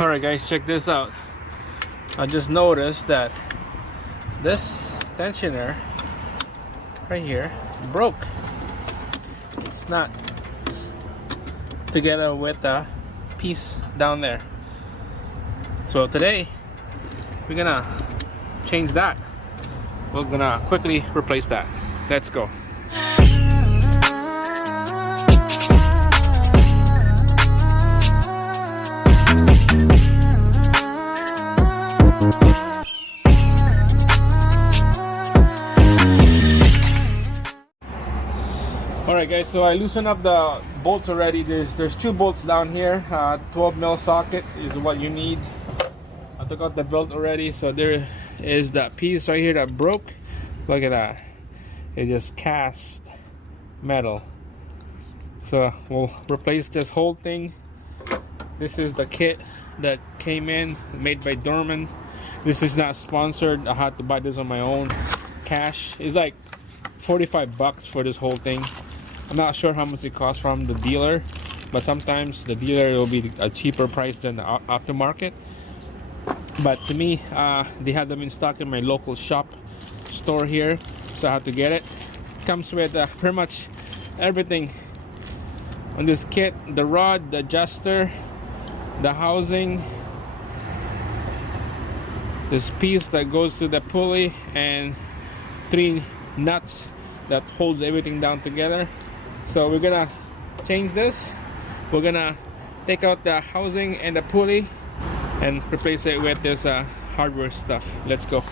Alright guys, check this out. I just noticed that this tensioner right here broke. It's not together with the piece down there. So today we're gonna change that. We're gonna quickly replace that. Let's go. Alright guys, so I loosened up the bolts already. There's two bolts down here. 12mm socket is what you need. I took out the belt already, so there is that piece right here that broke. Look at that. It just cast metal. So we'll replace this whole thing. This is the kit that came in, made by Dorman. This is not sponsored. I had to buy this on my own cash. It's like 45 bucks for this whole thing. I'm not sure how much it costs from the dealer, but sometimes the dealer will be a cheaper price than the aftermarket. But to me, they have them in stock in my local shop store here, so I have to get it. Comes with pretty much everything on this kit: the rod, the adjuster, the housing, this piece that goes to the pulley, and 3 nuts that holds everything down together. So we're gonna change this. We're gonna take out the housing and the pulley and replace it with this hardware stuff. Let's go.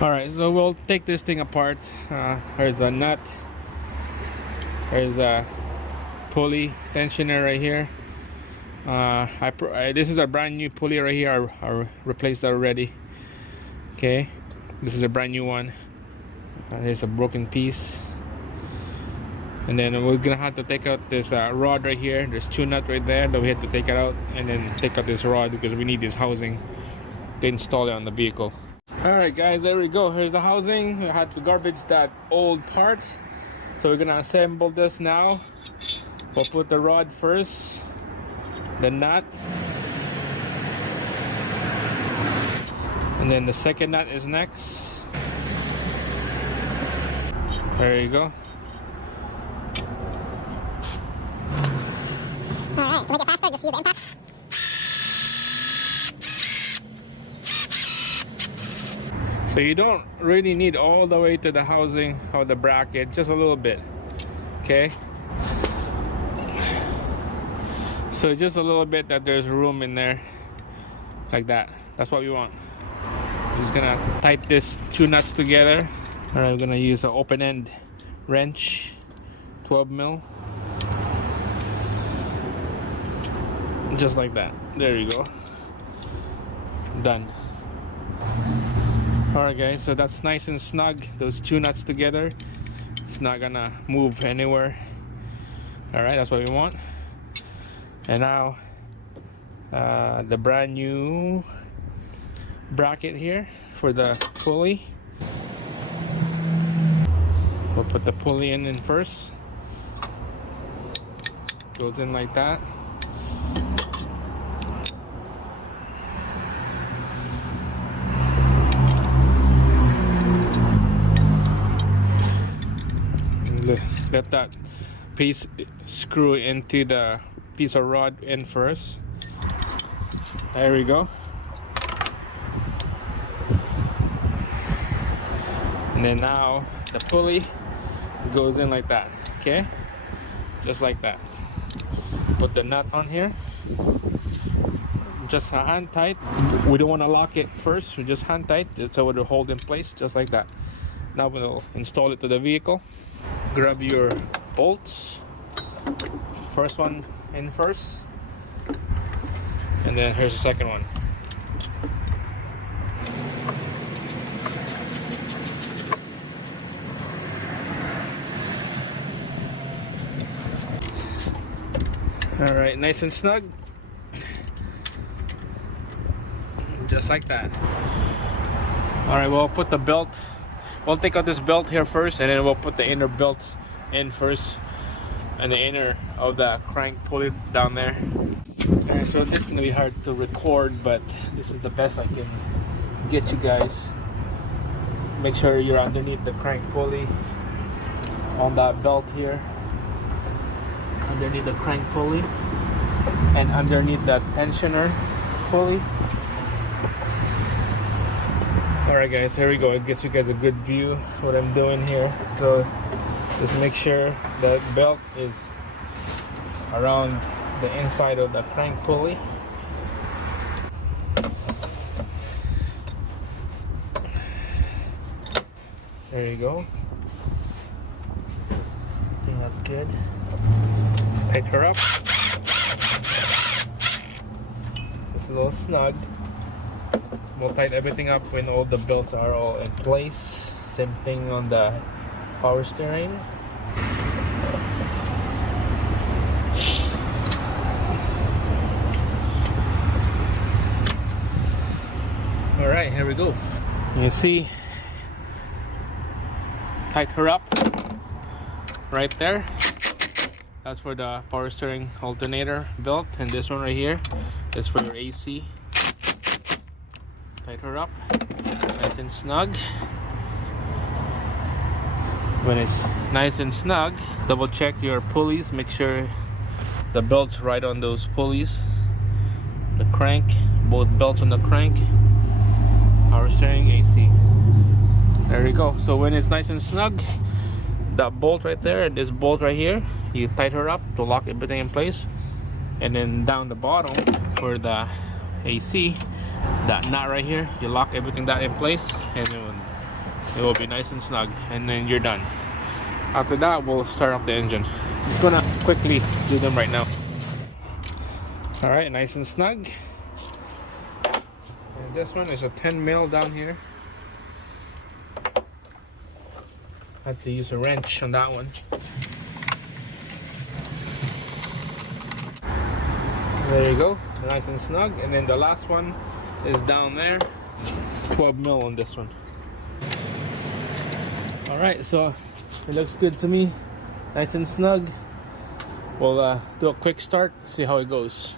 All right, so we'll take this thing apart. Here's the nut. Here's the pulley tensioner right here. This is a brand new pulley right here. I replaced that already. Okay, this is a brand new one. Here's a broken piece. And then we're gonna have to take out this rod right here. There's 2 nuts right there that we have to take it out, and then take out this rod because we need this housing to install it on the vehicle. Alright guys, there we go. Here's the housing. We had to garbage that old part, so we're gonna assemble this now. We'll put the rod first, the nut, and then the second nut is next. There you go. Alright, to make it faster, just use the impact. So you don't really need all the way to the housing or the bracket, just a little bit. Okay? So just a little bit that there's room in there. Like that. That's what we want. Just gonna tighten this 2 nuts together. Alright, we're gonna use an open end wrench, 12mm. Just like that. There you go. Done. Alright guys, so that's nice and snug. Those 2 nuts together. It's not gonna move anywhere. Alright, that's what we want. And now the brand new bracket here for the pulley. We'll put the pulley in first. Goes in like that. Let that piece screw into the piece of rod in first. There we go. And then now the pulley goes in like that. Okay, just like that. Put the nut on here, just hand tight. We don't want to lock it first, we just hand tight so it'll hold in place, just like that. Now we'll install it to the vehicle. Grab your bolts, first one in first, and then here's the second one. All right, nice and snug, just like that. All right, we'll put the belt. We'll take out this belt here first, and then we'll put the inner belt in first. and the inner of the crank pulley down there. Alright, so this is gonna be hard to record, but this is the best I can get you guys. Make sure you're underneath the crank pulley on that belt here, underneath the crank pulley, and underneath that tensioner pulley. Alright guys, here we go. It gets you guys a good view of what I'm doing here. So just make sure that belt is around the inside of the crank pulley. There you go. I think that's good. Pick her up. It's a little snug. We'll tighten everything up when all the belts are all in place. Same thing on the power steering. Alright, here we go. You see, tighten her up right there. That's for the power steering alternator belt, and this one right here is for your AC. Tighten her up nice and snug. When it's nice and snug, double check your pulleys, make sure the belt's right on those pulleys. The crank, both belts on the crank, power steering, AC. There you go. So when it's nice and snug, that bolt right there and this bolt right here, you tighten her up to lock everything in place. And then down the bottom for the AC, that nut right here, you lock everything that in place, and it will be nice and snug, and then you're done. After that, we'll start up the engine. Just gonna quickly do them right now. Alright, nice and snug. And this one is a 10 mil down here. Had to use a wrench on that one. There you go, nice and snug. And then the last one is down there, 12 mil on this one. Alright, so it looks good to me, nice and snug. We'll do a quick start, see how it goes.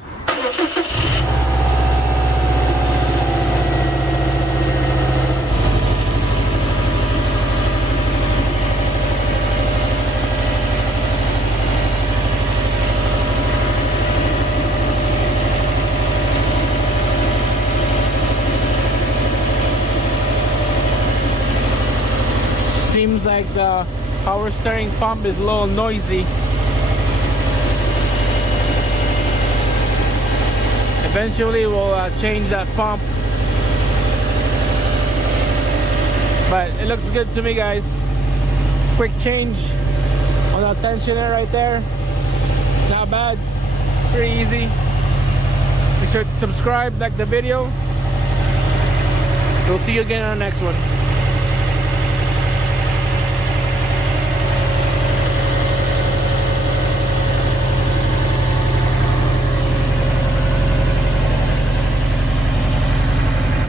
Seems like the power steering pump is a little noisy. Eventually we'll change that pump, but it looks good to me, guys. Quick change on the tensioner right there, not bad, pretty easy. Make sure to subscribe, like the video. We'll see you again on the next one.